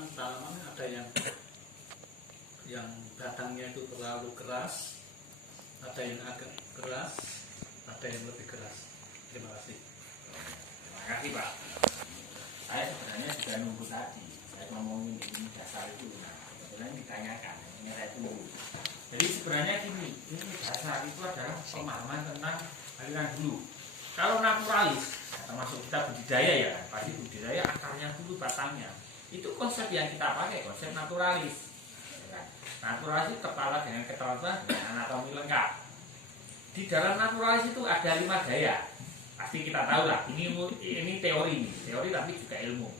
kan tanaman ada yang batangnya itu terlalu keras, ada yang agak keras, ada yang lebih keras. Terima kasih. Terima kasih Pak. Saya sebenarnya juga nunggu tadi. Saya ngomongin ini dasar itu. Nah, kebetulan ditanyakan. Ini saya tunggu. Jadi sebenarnya gini, ini dasar itu adalah pemahaman tentang aliran hulu. Kalau naturalis, termasuk kita budidaya ya, pasti budidaya akarnya dulu batangnya. Itu konsep yang kita pakai, konsep naturalis. Naturalis itu kepala dengan keterampilan dengan anatomi lengkap. Di dalam naturalis itu ada 5 gaya. Pasti kita tahu lah, ini teori nih, teori tapi juga ilmu.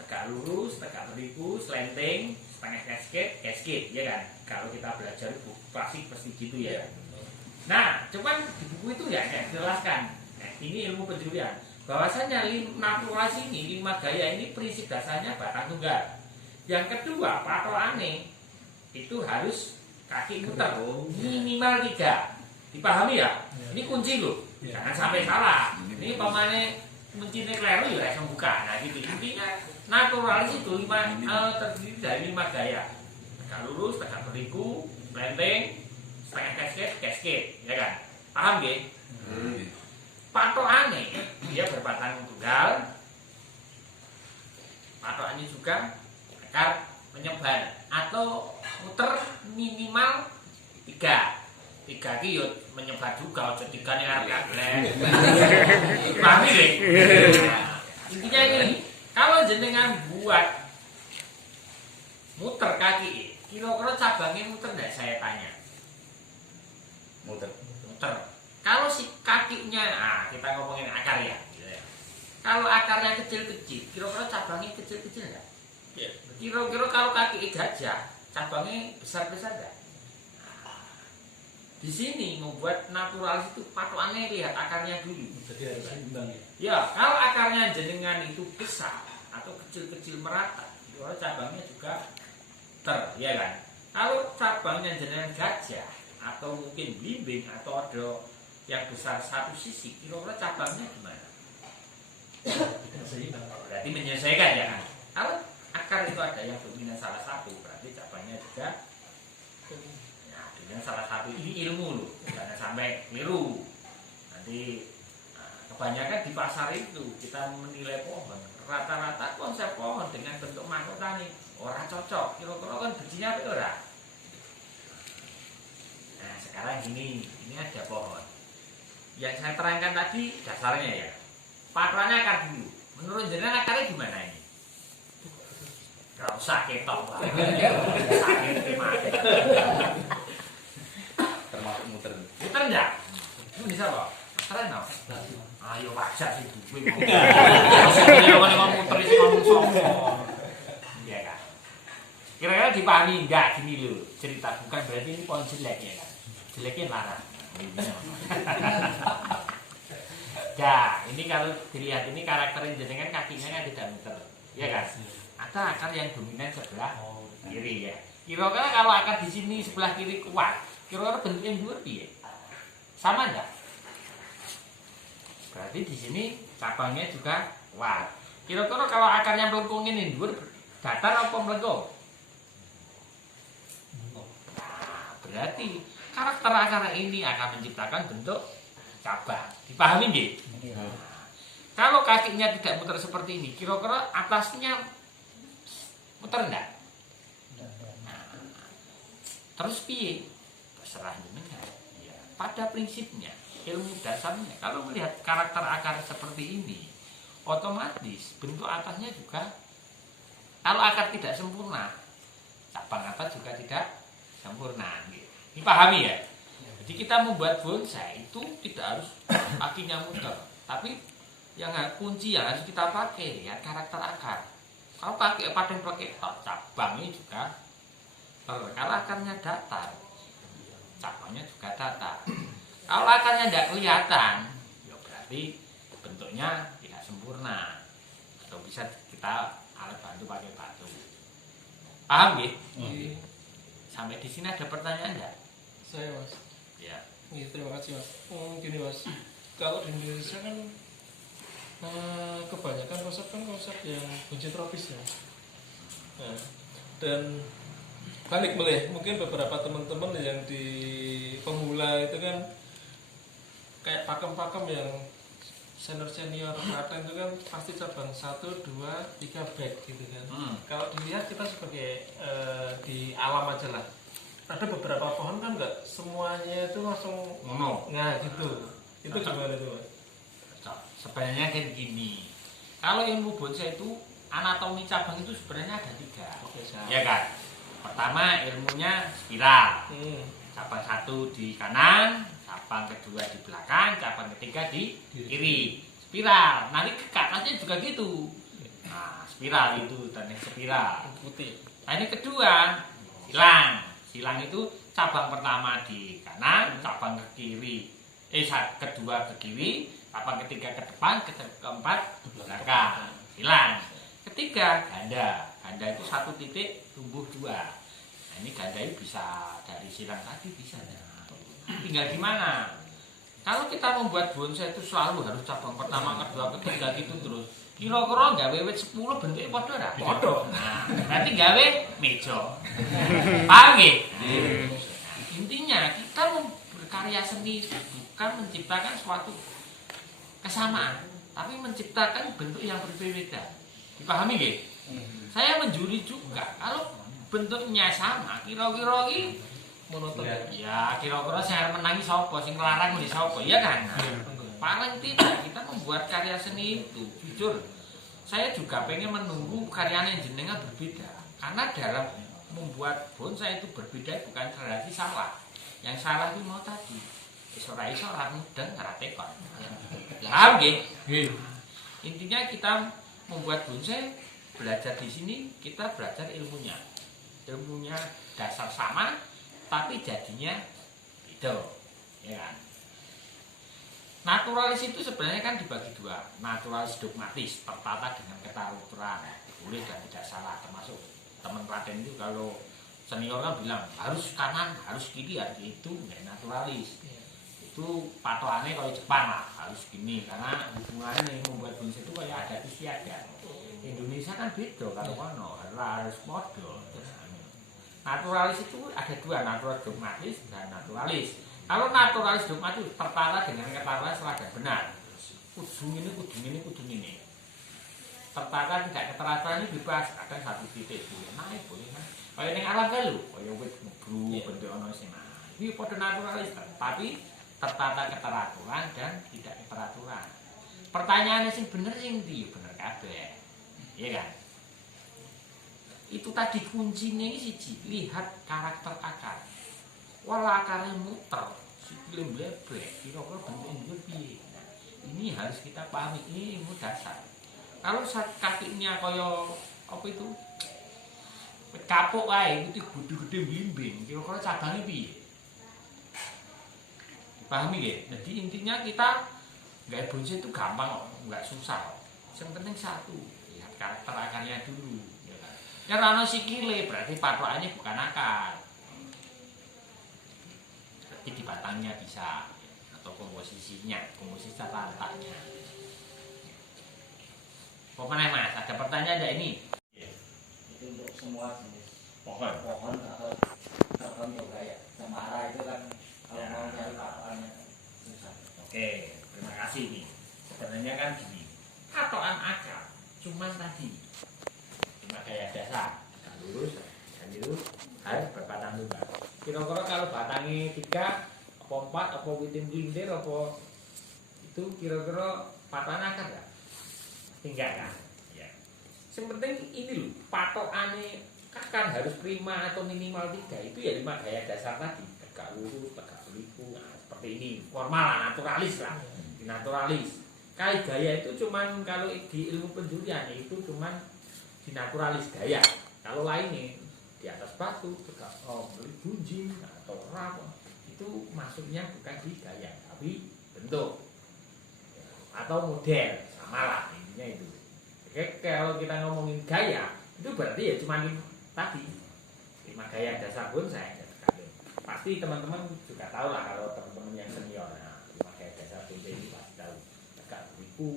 Tegak lurus, tegak berliku, slanting, setengah cascade, ya kan? Kalau kita belajar buku klasik pasti gitu ya. Nah, cuman di buku itu ya saya jelaskan. Nah, ini ilmu penjurian. Bahwasanya naturalis ini 5 gaya ini prinsip dasarnya batang tunggal. Yang kedua, patokannya itu harus kaki muter minimal 3. Dipahami ya? Ini kunci loh. Jangan sampai salah. Ini pemane mencintai keliru ya langsung buka. Nah gitu. Intinya naturalis itu terdiri dari 5 gaya. Tegak lurus, tegak berliku, slanting, setengah cascade, ya kan? Paham nggih? Patokannya dia berbatang tunggal. Patokannya juga akar menyebar atau muter minimal 3 kiyut menyebar juga ojo 3 ning arep kaglek. Paham nggih? Intinya ini, kalau jenengan buat muter kaki, kira-kira cabangnya muter enggak saya tanya? Muter. Kalau si kakinya, kita ngomongin akar ya. Kalau akarnya kecil-kecil, kira-kira cabangnya kecil-kecil enggak? Kira-kira kalau kaki gajah, cabangnya besar-besar enggak? Di sini membuat naturalis itu patokannya lihat akarnya dulu. Jadi harus seimbang ya. Ya, kalau akarnya jenengan itu besar atau kecil-kecil merata, kira-kira cabangnya juga ya kan? Kalau cabangnya jenengan gajah atau mungkin blimbing atau ada yang besar satu sisi, kira-kira cabangnya gimana? Berarti menyesuaikan ya kan? Kalau akar itu ada yang dominan salah satu, berarti cabangnya juga dengan salah satu. Ini ilmu loh, jangan sampai keliru. Nanti kebanyakan di pasar itu kita menilai pohon, rata-rata konsep pohon dengan bentuk mahkota nih orang cocok. Kira-kira kan bijinya apa ora? Nah sekarang ini ada pohon. Yang saya terangkan tadi dasarnya ya. Patokannya akar dulu. Menurut jenengan akarnya gimana ini? Gak usah ketok. Sakit mati. Termasuk muter. Muter enggak? Itu bisa kok. Keren no? Ayo pajak sih gue ngomong. Masih ngomong muter itu ngomong sombong. Iya kan? Kira-kira dipahami enggak gini loh cerita, bukan berarti ini pohon jelek ya kan? Jeleknya larang. Ya, ini kalau dilihat ini karakter jenengan kakinya kan tidak muter, ya kan? Ada akar yang dominan sebelah kiri ya. Kira-kira kalau akar di sini sebelah kiri kuat, kira-kira bentuknya dua piye? Sama enggak? Berarti di sini cabangnya juga kuat. Kira-kira kalau akarnya melengkung ini dua datar apa melengkung? Nah, berarti karakter akar ini akan menciptakan bentuk cabang. Dipahami nggih? Kalau kakinya tidak muter seperti ini, kira-kira atasnya muter enggak? Nah, terus piye? Terserah jenengan. Ya, pada prinsipnya, ilmu dasarnya, kalau melihat karakter akar seperti ini, otomatis bentuk atasnya juga, kalau akar tidak sempurna, cabang atas juga tidak sempurna. Dipahami ya? Jadi kita membuat bonsai itu tidak harus kakinya muter, tapi yang kunci yang harus kita pakai ya karakter akar. Kalau pakai padang pakai cabangnya juga, kalau akarnya datar, cabangnya juga datar. Kalau akarnya tidak kelihatan, ya berarti bentuknya tidak sempurna atau bisa kita alat bantu pakai batu. Paham ya? Sampai di sini ada pertanyaan enggak? Saya mas. Ya. Terima kasih mas. Gini mas, kalau di Indonesia kan kebanyakan konsep yang kunci tropis ya. Nah, dan balik meleh, mungkin beberapa teman-teman yang di pemula itu kan kayak pakem-pakem yang senior Klaten itu kan pasti cabang 1, 2, 3 back gitu kan. Kalau dilihat kita sebagai di alam aja lah, ada beberapa pohon kan nggak semuanya itu langsung nah gitu. Itu gimana tuh Mas? Sebenarnya kan gini, kalau ilmu bonsai itu anatomi cabang itu sebenarnya ada 3, ya kan? Pertama ilmunya spiral, cabang 1 di kanan, cabang kedua di belakang, cabang ketiga di kiri. Spiral, nanti kekatnya juga gitu. Nah, spiral itu teknik spiral. Putih. Nah, ini kedua silang. Silang itu cabang pertama di kanan, cabang ke kiri. Kedua ke kiri, cabang ketiga ke depan, keempat ke belakang. Silang. Ketiga ganda. Ganda itu 1 titik tumbuh 2. Nah, ini ganda itu bisa dari silang tadi bisa. Tinggal gimana? Kalau kita membuat bonsai itu selalu harus cabang pertama, kedua, ketiga gitu terus. Kira-kira gawe wit 10 bentuknya padha ora? Padha. Nah, berarti gawe meja. Paham nggih? Intinya kita berkarya seni bukan menciptakan suatu kesamaan, tapi menciptakan bentuk yang berbeda. Dipahami nggih? Saya menjuri juga kalau bentuknya sama, kira-kira iki Monoton. ya kira-kira saya menangi sapa sing larang di sapa, iya kan? Paling tidak kita membuat karya seni itu jujur saya juga pengen menunggu karyanya jenengan berbeda, karena dalam membuat bonsai itu berbeda bukan berarti salah. Yang salah itu mau tadi iso ora mudeng ora tekon. Paham nggih? Intinya kita membuat bonsai belajar di sini, kita belajar ilmunya dasar sama tapi jadinya beda, ya kan? Naturalis itu sebenarnya kan dibagi 2, naturalis dogmatis, tertata dengan keterukuran, boleh dan tidak salah, termasuk teman Klaten itu kalau senior kan bilang harus kanan, harus kiri, harus itu, ya naturalis. Itu patokannya kalau Jepang lah, harus gini, karena hubungannya membuat bonsai itu kayak ada istiadat. Indonesia kan beda kalau kono, harus model. Naturalis itu ada 2, naturalis dogmatis dan naturalis. Kalau naturalis dogmatis tertata dengan keterangan salah dan benar. Kudu ini. Tertata tidak keterangan ini bebas, ada 1 titik naik boleh naik. Kayak yang alam kan lho, kayak wit ngebru bentuk ono sing naik. Iki padha naturalis, tapi tertata keteraturan dan tidak keteraturan. Pertanyaannya sing bener sing ndi? Bener kabeh. Iya kan? Itu tadi kuncinya ini siji, lihat karakter akar. Wala akarnya muter, sikile mleblek, kira-kira bentuknya piye. Ini harus kita pahami, ini ilmu dasar. Kalau kakinya kaya apa itu? Kapuk wae, itu gede-gede blimbing, kira-kira cabangnya piye. Dipahami nggih? Jadi intinya kita nggak bonsai itu gampang kok, nggak susah. Yang penting 1, lihat karakter akarnya dulu. Ya rano sikile berarti patokannya bukan akar. Berarti di batangnya bisa atau komposisi tata letaknya. Pokoknya Mas, ada pertanyaan enggak ini? Itu untuk semua jenis Pohon atau cabang juga ya. Cemara itu kan kalau mau cari patokannya susah. Oke, terima kasih nih. Sebenarnya kan gini, patokan akar cuman tadi cuma kayak dasar, lurus, harus berbatang juga. Kira-kira kalau batangnya 3, apa 4, apa witim lindir, apa itu kira-kira patokan akar nggak? Tinggal kan? Ya. Yang penting ini loh, patokannya akar harus prima atau minimal 3. Itu ya 5 gaya dasar tadi, tegak lurus, tegak beliku, nah, seperti ini, formal lah, naturalis lah, naturalis. Kali gaya itu cuman kalau di ilmu penjurian itu cuman dinaturalis gaya. Kalau lainnya di atas batu, tegak gunjing atau rak itu masuknya bukan di gaya, tapi bentuk atau model sama lah intinya itu. Oke, kalau kita ngomongin gaya itu berarti ya cuma tadi 5 gaya dasar bonsai. Pasti teman-teman juga tahu lah kalau teman-teman yang senior. Nah, 5 gaya dasar bonsai ini pasti tahu. Tegak beliku,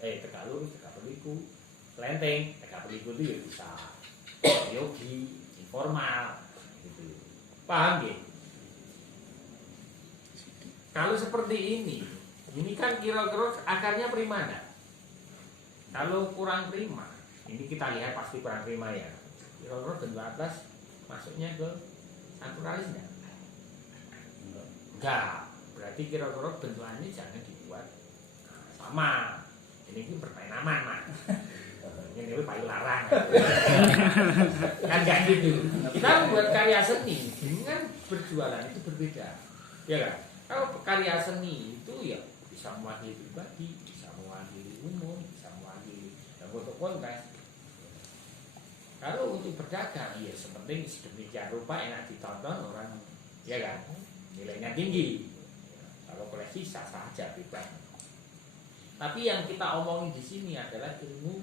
tegak lurus, tegak beliku. Lenteng, tegak beliku itu ya bisa. yogi, informal, gitu. Paham nggih? Kalau seperti ini kan kira-kira akarnya prima enggak? Kalau kurang prima, ini kita lihat pasti kurang prima ya. Kira-kira bentuk atas masuknya ke naturalis enggak? Enggak. Berarti kira-kira bentukannya jangan dibuat sama. Ini bermain aman, Mas. Ini payu larang. Kan enggak gitu. Kita membuat karya seni dengan berjualan itu berbeda. Ya kan? Kalau karya seni itu ya bisa mewakili pribadi, bisa mewakili umum, bisa mewakili foto kontes. Kalau untuk berdagang, ya sepenting sedemikian rupa enak ditonton orang, ya kan? Nilainya tinggi. Kalau koleksi sah-sah aja bebas. Tapi yang kita omongin di sini adalah ilmu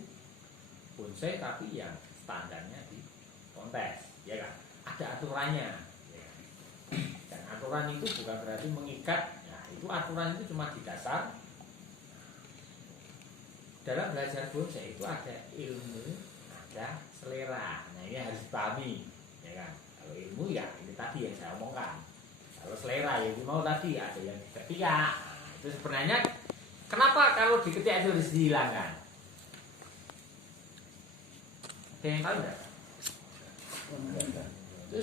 bonsai, tapi yang standarnya di kontes, ya kan? Ada aturannya. Dan aturan itu bukan berarti mengikat. Nah, itu aturan itu cuma di dasar. Dalam belajar bonsai itu ada ilmu, ada selera. Nah, ini harus dipahami, ya kan? Kalau ilmu ya ini tadi yang saya omongkan. Kalau selera ya mau tadi ada yang diketik. Nah, itu sebenarnya kenapa kalau diketik itu harus dihilangkan? Ada yang tahu enggak? Itu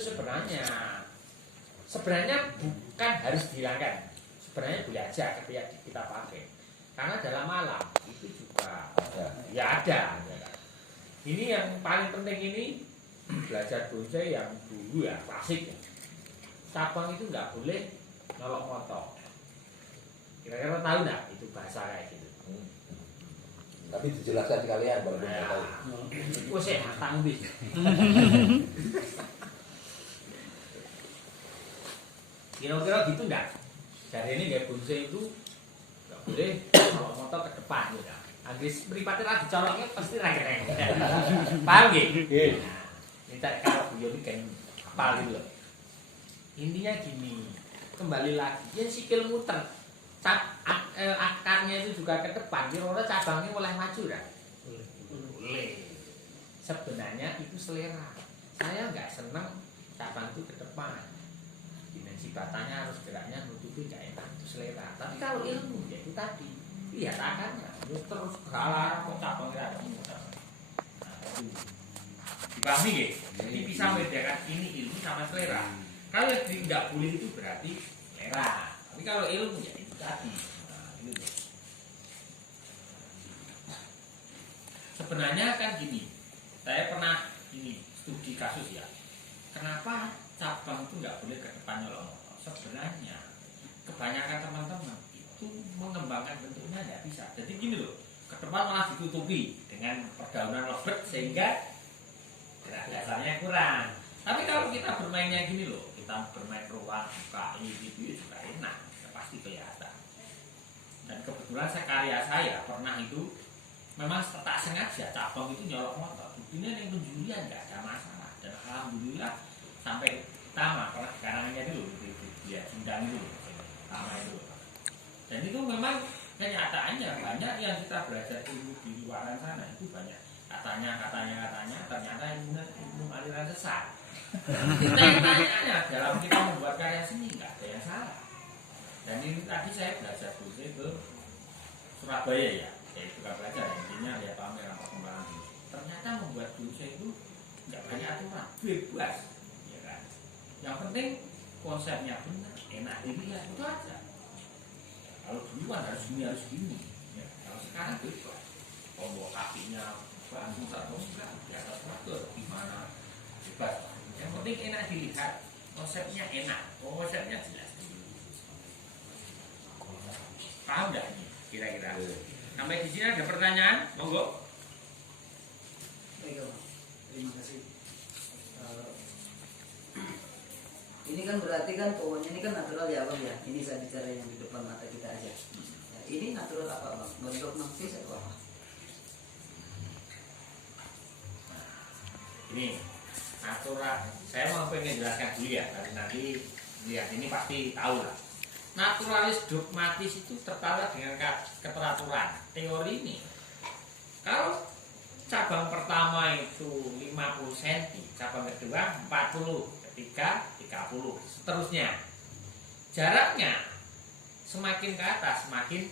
sebenarnya bukan harus dihilangkan. Sebenarnya boleh aja ketika kita pakai. Karena dalam alam itu juga ada. Ini yang paling penting ini belajar bonsai yang dulu ya klasik. Cabang itu nggak boleh nyolok motor. Kira-kira tahu nggak itu bahasa kayak gitu? Tapi dijelaskan sekalian baru kita tahu. Wah saya hatang bis. Kira-kira gitu enggak? Jadi ini kayak bonsai itu nggak boleh kalau motor ke depan gitu. Agis mripate ra dicoloknya pasti ra keren. Paham nggih? Nggih. Ini kalau beliau ini kan hafal gitu loh. Intinya gini, kembali lagi, ya sikil muter. Akarnya itu juga ke depan, kira-kira cabangnya boleh maju kan? Boleh. Sebenarnya itu selera. Saya nggak senang cabang itu ke depan. Dimensi batangnya harus geraknya nutupi nggak enak, itu selera. Tapi kalau ilmu ya itu tadi, lihat akarnya, terus galah kok cabangnya ada muter. Nah, itu dipahami ya? Jadi bisa membedakan ini ilmu sama selera. Kalau yang tidak boleh itu berarti selera. Tapi kalau ilmu ya itu tadi. Nah, ilmu. Sebenarnya kan gini, saya pernah ini studi kasus ya. Kenapa cabang itu nggak boleh ke depan nyolong motor? Sebenarnya kebanyakan teman-teman itu mengembangkan bentuknya nggak bisa. Jadi gini loh, ke depan malah ditutupi dengan pergaulan lobet sehingga gerak dasarnya kurang. Tapi kalau kita bermainnya gini loh, kita bermain ruang buka ini gitu juga enak, ya pasti kelihatan. Dan kebetulan karya saya pernah itu memang tak sengaja cabang itu nyolok motor. Buktinya yang penjurian nggak ada masalah. Dan alhamdulillah sampai pertama pernah karangannya dulu dia sindang itu sama itu. Dan itu memang kenyataannya banyak yang kita belajar ilmu di luar sana itu banyak katanya ternyata ilmu aliran sesat. Kita yang tanya dalam kita membuat karya seni nggak ada yang salah. Dan ini tadi saya belajar bonsai ke Surabaya ya, saya juga belajar intinya lihat pameran perkembangan. Ternyata membuat bonsai itu nggak banyak aturan, bebas, ya kan. Yang penting konsepnya benar, enak dilihat itu aja. Kalau duluan harus gini, ya. Kalau sekarang bebas. Tombol kakinya bagus atau enggak, di atas motor gimana, bebas. Yang penting enak dilihat, konsepnya enak, konsepnya jelas. Paham nggak ini? Kira-kira. Sampai di sini ada pertanyaan, monggo. Baik, terima kasih. Ini kan berarti kan pohonnya ini kan natural ya Bang ya. Ini saya bicara yang di depan mata kita aja. Ya, ini natural apa Bang? Bentuk mantis atau apa? Ini natural. Saya mau pengen jelaskan dulu ya. Nanti lihat ini pasti tahu lah. Naturalis dogmatis itu terkala dengan keteraturan. Teori ini, kalau cabang pertama itu 5 50 cm, cabang kedua 40, ketiga 30, seterusnya. Jaraknya semakin ke atas semakin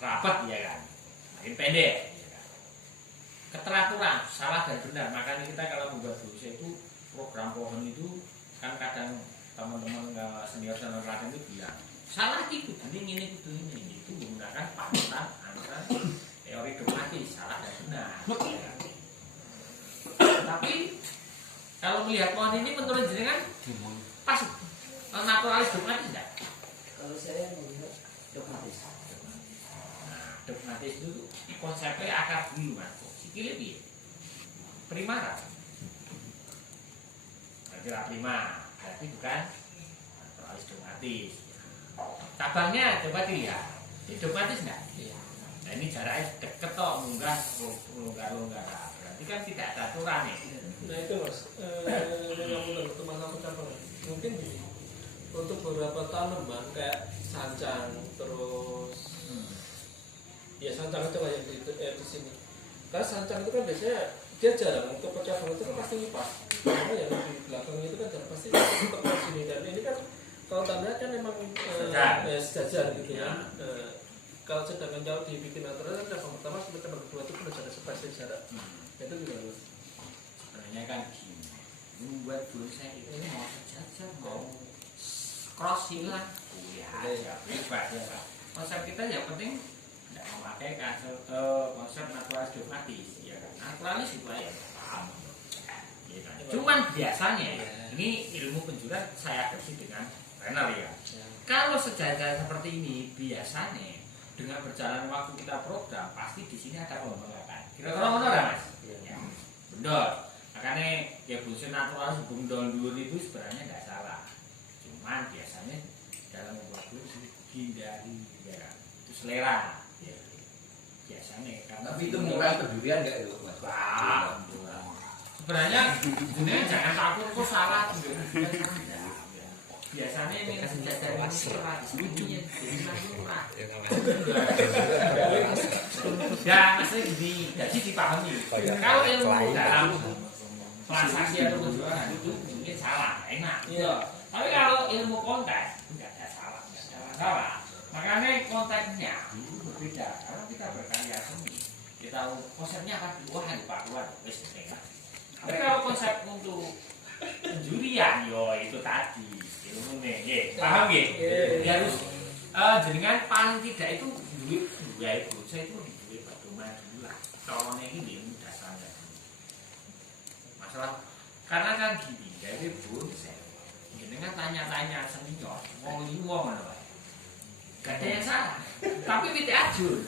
rapat ya kan, semakin pendek. Ya kan? Keteraturan salah dan benar, makanya kita kalau membuat bonsai itu program pohon itu kan kadang teman-teman senior lain itu bilang salah itu ini itu menggunakan panutan antara teori dogmatis salah dan benar. Ya kan? Tapi kalau melihat pohon ini menurut jenengan pas naturalis dogmatis enggak? Kalau saya melihat dogmatis. Nah, dogmatis itu konsepnya akar dulu mas. Sikile piye? Primara. Berarti prima, berarti bukan naturalis dogmatis. Cabangnya coba dilihat. Ini dogmatis enggak? Iya. Nah ini jaraknya deket kok, munggah longgar. Berarti kan tidak ada aturan nih. Nah itu mas, yang teman-teman cabang mungkin gini, untuk beberapa tanaman kayak sancang terus ya sancang itu lah yang di sini. Karena sancang itu kan biasanya dia jarang untuk cabang itu kan pasti nyipas. Karena yang di belakang itu kan jarang pasti tetap di sini dan ini kan kalau tanda kan memang sejajar gitu ya. Kalau sedangkan jauh dibikin antara kan cabang pertama sampai cabang kedua itu kan ada spesial jarak. Itu juga bagus. Sebenarnya kan gini, membuat bonsai itu mau sejajar mau crossing lah, ya bebas ya pak. Konsep kita yang penting tidak memakai konsep naturalis dogmatis, ya kan? Naturalis itu aja paham. Ya, kan? Cuman biasanya ini ilmu penjurat saya adopsi dengan renal ya. Kalau sejajar seperti ini biasanya dengan berjalan waktu kita program pasti di sini ada pengembangan. Kira-kira benar ya mas? Ya, benar. Makanya ya bonsai naturalis hubung dulur itu sebenarnya tidak salah. Cuman biasanya dalam membuat bonsai hindari ya, itu selera ya. Biasanya karena Tapi itu mengurangi kedurian nggak itu mas? sebenarnya jangan takut kok salah. Biasanya ini sejajar murah, bunyinya murah. Ya maksudnya gini, jadi dipahami. Kalau ilmu dalam transaksi atau penjualan itu mungkin salah, enak. Tapi kalau ilmu konteks tidak ada salah, tidak ada masalah. Makanya konteksnya berbeda. Karena kita berkarya seni, kita tahu konsepnya apa dua Pak Tuan, wes selesai. Tapi kalau konsep untuk penjurian, yo itu tadi ilmu nih, paham ya? Dia harus jenengan paling tidak itu duit ya itu, saya itu duit pedoman dulu lah. Corona ini ilmu dasarnya. Masalah karena kan gini, jadi bonsai. Jenengan tanya-tanya senior, mau liwong apa? Gak ada yang salah, tapi wite ajur.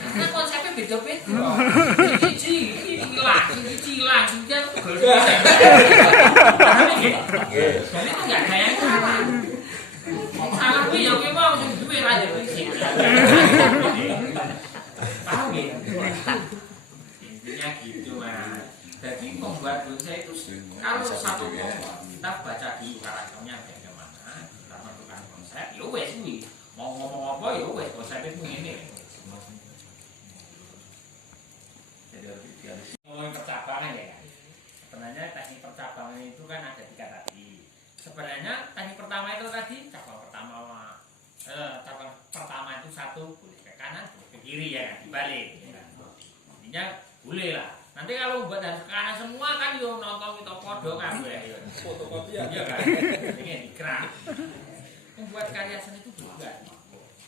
Karena konsepnya beda-beda. Cilang, cilang, jadi itu nggak ada yang salah. Salah gue ya gue mau jadi duit aja. Paham ya? Intinya gitu mas. Jadi membuat bonsai itu kalau satu pohon kita baca dulu karakternya bagaimana, kita menentukan konsep. Ya wes nih mau ngomong apa ya wes konsepnya itu ini. Ngomongin percabangan ya kan. Sebenarnya teknik percabangan itu kan ada 3 tadi. Sebenarnya teknik pertama itu tadi cabang pertama itu satu boleh ke kanan boleh ke kiri ya kan, dibalik ya kan. Intinya boleh lah. Nanti kalau buat dari ke kanan semua kan yo nonton kita podo kan ya. Fotokopi ya Iya kan. Ini dikerah. Membuat karya seni itu juga.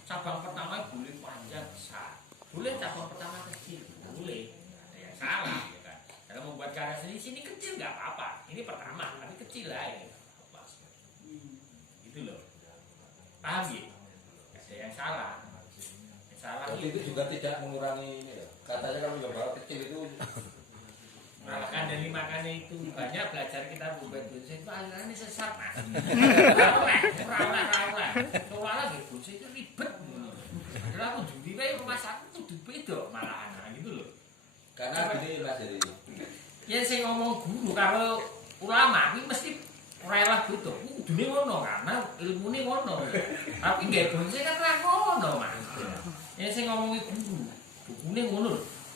Cabang pertama boleh panjang besar. Boleh cabang pertama kecil, boleh. Salah ya kan. Kalau membuat karya seni kecil nggak apa-apa. Ini pertama, tapi kecil lah ya. Gitu loh. Paham ya? Ada yang salah. Yang salah Jadi itu juga tidak mengurangi ini ya. Katanya kalau gambar kecil itu Makan dari makannya itu banyak belajar kita membuat bonsai itu alirannya sesat mas. Raulah. Soalnya gitu bonsai itu ribet. Padahal aku judi rumah sakit itu beda malahan gitu loh. karena gini mas jadi. Ya saya ngomong guru kalau ulama ini mesti rela gitu. Kudune ngono karena ilmune ngono. Tapi nggak bonsai kan ra ngono mas. Ya saya ngomongi guru, bukune ngono.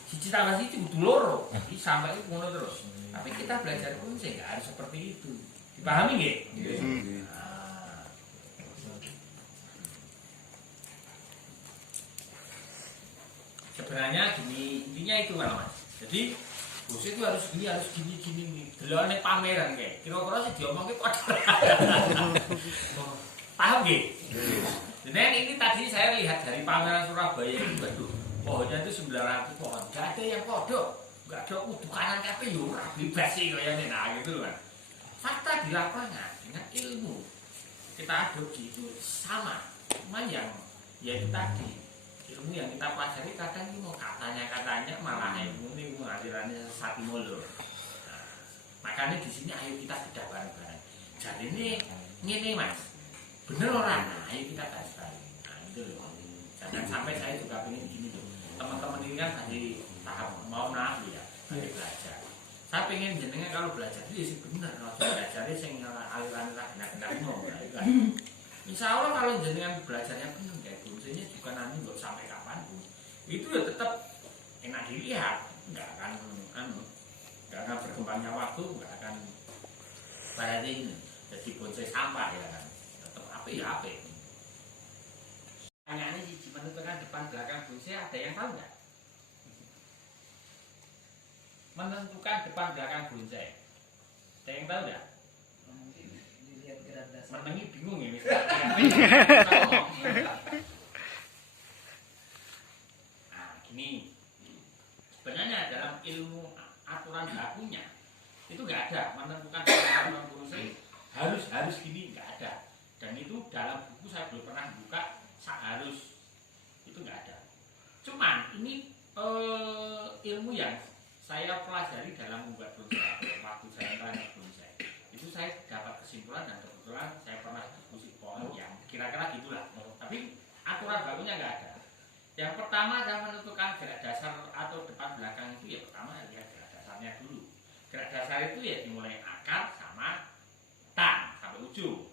siji tambah siji kudu loro. Iki sampai itu ngono terus. Tapi kita belajar kunci nggak harus seperti itu. Dipahami nggih? Nah. Sebenarnya gini, intinya itu kan Mas. Jadi bos itu harus gini. Delokane pameran kayak. Kira-kira sih diomongke padha. Paham nggih? Dan ini tadi saya lihat dari pameran Surabaya itu, waduh, pohonnya itu 900 pohon. Gak ada yang kodok, gak ada kudu kanan kape yo ora bebas sih kayaknya, nah gitu kan. Fakta di lapangan dengan ilmu kita adopsi itu sama, cuman yang ya itu tadi ilmu yang kita pelajari kadang ini mau katanya malah ilmu ini alirannya sesat molor. Nah, makanya di sini ayo kita bedah bareng-bareng. Jadi ini Mas. Bener orang, nah ayo kita bahas bareng. Nah itu loh. Jangan sampai saya juga pengen gini tuh. Teman-teman ini kan masih tahap mau nabi ya, masih belajar. Saya pengen jenengan kalau belajar itu sih bener. Kalau belajarnya sing aliran enak-enak mau, kan. Insya Allah kalau jenengan belajarnya bener kayak kuncinya juga nanti buat sampai kapanpun. Itu ya tetap enak dilihat, nggak akan berkembangnya waktu, nggak akan berarti ini jadi bonsai sampah ya kan. Ya apa? Pertanyaannya sih menentukan depan belakang bonsai ada yang tahu nggak? Menentukan depan belakang bonsai ada yang tahu nggak? Dilihat gradasi. Menengi bingung ini. Nah gini, sebenarnya dalam ilmu aturan bakunya itu nggak ada menentukan depan belakang bonsai harus gini, nggak ada. Dan itu dalam buku saya belum pernah buka harus itu nggak ada. Cuman ini ilmu yang saya pelajari dalam membuat bonsai waktu saya tanya bonsai itu saya dapat kesimpulan dan kebetulan saya pernah diskusi pohon yang kira-kira gitulah. Tapi aturan bakunya nggak ada. Yang pertama adalah menentukan gerak dasar atau depan belakang itu ya pertama lihat gerak dasarnya dulu. Gerak dasar itu ya dimulai akar sama tang sampai ujung.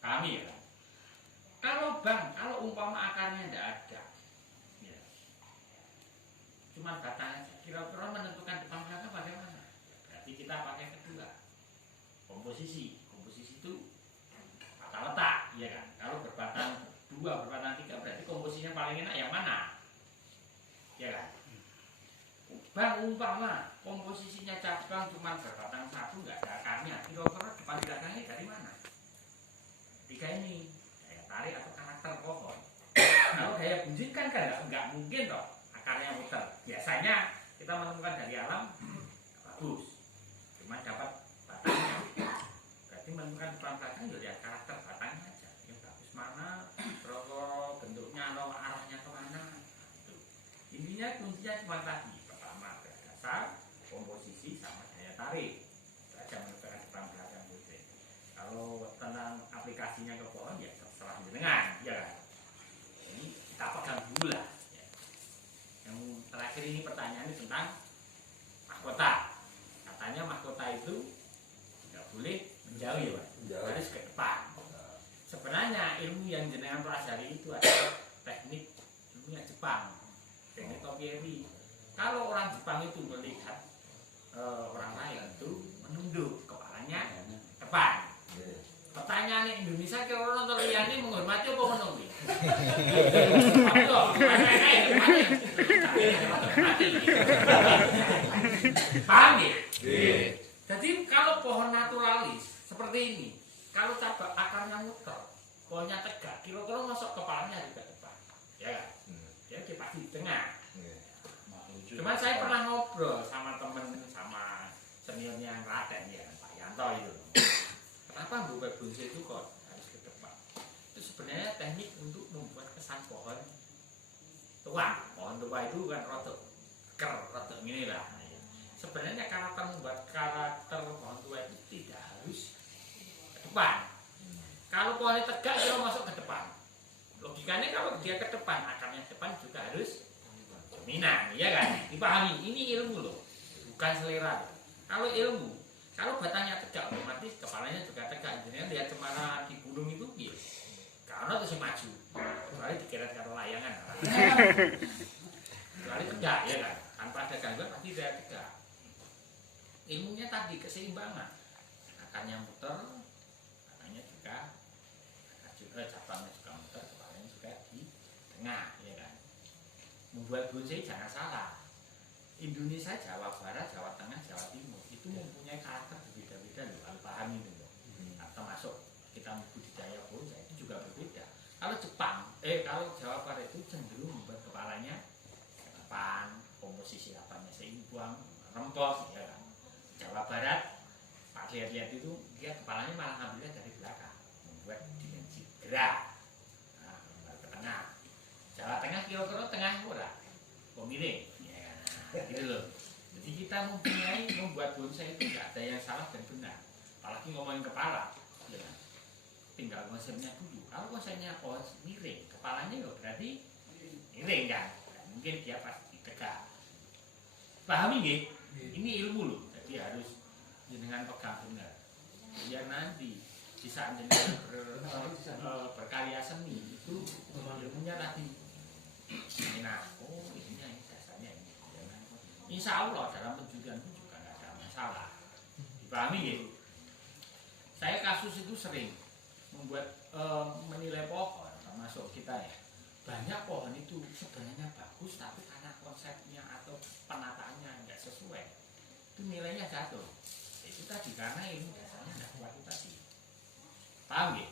Kami ya. Kalau umpama akarnya tidak ada, ya. Cuma batangnya, kira-kira menentukan depan belakang bagaimana? Berarti kita pakai kedua, komposisi itu tata letak, ya kan? Kalau berbatang 2, berbatang 3, berarti komposisinya paling enak yang mana? Ya kan? Bang, umpama komposisinya cabang cuma berbatang 1, nggak ada akarnya, kira-kira depan belakangnya dari mana? 3 ini daya tarik atau karakter pohon. Kalau daya gunjing kan nggak mungkin toh akarnya muter. Biasanya kita menemukan dari alam bagus, cuma dapat batangnya. Berarti menemukan depan belakang ya karakter batangnya aja. Yang bagus mana, berapa bentuknya atau arahnya kemana. Intinya kuncinya cuma tadi. Pertama dasar, komposisi sama daya tarik. Saja menentukan depan belakang bonsai. Kalau tentang aplikasinya ke pohon ya terserah jenengan, ya kan? Ini kita pegang dulu lah. Ya. Yang terakhir ini pertanyaannya tentang mahkota. Katanya mahkota itu nggak boleh menjauh ya Pak, harus ke depan. Sebenarnya ilmu yang jenengan pelajari itu adalah teknik ilmunya Jepang, teknik topiary. Kalau orang Jepang itu melihat orang lain itu menunduk kepalanya depan. Pertanyaan Indonesia kira orang nonton liyane menghormati apa menunggu? Paham ya? Jadi kalau pohon naturalis seperti ini, kalau cabang akarnya muter, pohonnya tegak, kira-kira masuk kepalanya juga depan, ya kan? Ya dia pasti di tengah. Cuman saya pernah ngobrol sama temen, sama seniornya Klaten ya, Pak Yanto itu. Kenapa membuat bonsai itu kok harus ke depan? Itu sebenarnya teknik untuk membuat kesan pohon tua. Pohon tua itu kan rotok ini lah. Sebenarnya karakter membuat karakter pohon tua itu tidak harus ke depan. Kalau pohonnya tegak, dia masuk ke depan. Logikanya kalau dia ke depan, akarnya depan juga harus dominan, ya kan? Dipahami, ini ilmu loh, bukan selera. Kalau ilmu, kalau batangnya tegak, otomatis kepalanya juga tegak. Jadi lihat cemara di gunung itu, ya, karena terus maju. Kecuali dikira kata layangan, kecuali tegak, ya kan? tanpa ada gangguan pasti dia tegak. Ilmunya tadi keseimbangan, akarnya muter, katanya juga cabangnya juga muter, kepalanya juga di tengah, ya kan. Membuat bonsai jangan salah. Indonesia, Jawa Barat, Jawa Tengah, Jawa Timur itu mempunyai karakter berbeda-beda loh, kalau pahami itu loh. Termasuk kita budidaya bonsai itu juga berbeda. Kalau Jepang, kalau Jawa Barat itu cenderung membuat kepalanya ke depan, komposisi apanya seimbang, rempos, ya kan. Jawa Barat, Pak lihat-lihat itu dia kepalanya malah ngambilnya dari belakang, membuat dimensi gerak. Nah, ke tengah. Jawa Tengah kira-kira tengah ora, pemilik, ya kan. Nah, gitu loh. Jadi kita membuat bonsai itu nggak ada yang salah dan benar. Apalagi ngomongin kepala, ya kan. Tinggal konsepnya dulu. Kalau konsepnya miring, kepalanya ya berarti miring kan. Nah, mungkin dia pasti tegak. Pahami nggih? Ini ilmu loh. Jadi harus jenengan pegang benar. Biar nanti di saat jenengan berkarya seni itu ilmunya tadi. Nah, oh ini dasarnya ini. Insya Allah dalam penjudian pun juga nggak ada masalah. Dipahami nggih? Saya kasus itu sering membuat menilai pohon, termasuk kita ya. Banyak pohon itu sebenarnya bagus, tapi karena konsepnya atau penataannya nggak sesuai, itu nilainya jatuh. Itu tadi karena ilmu dasarnya nggak kuat tadi. Paham ya?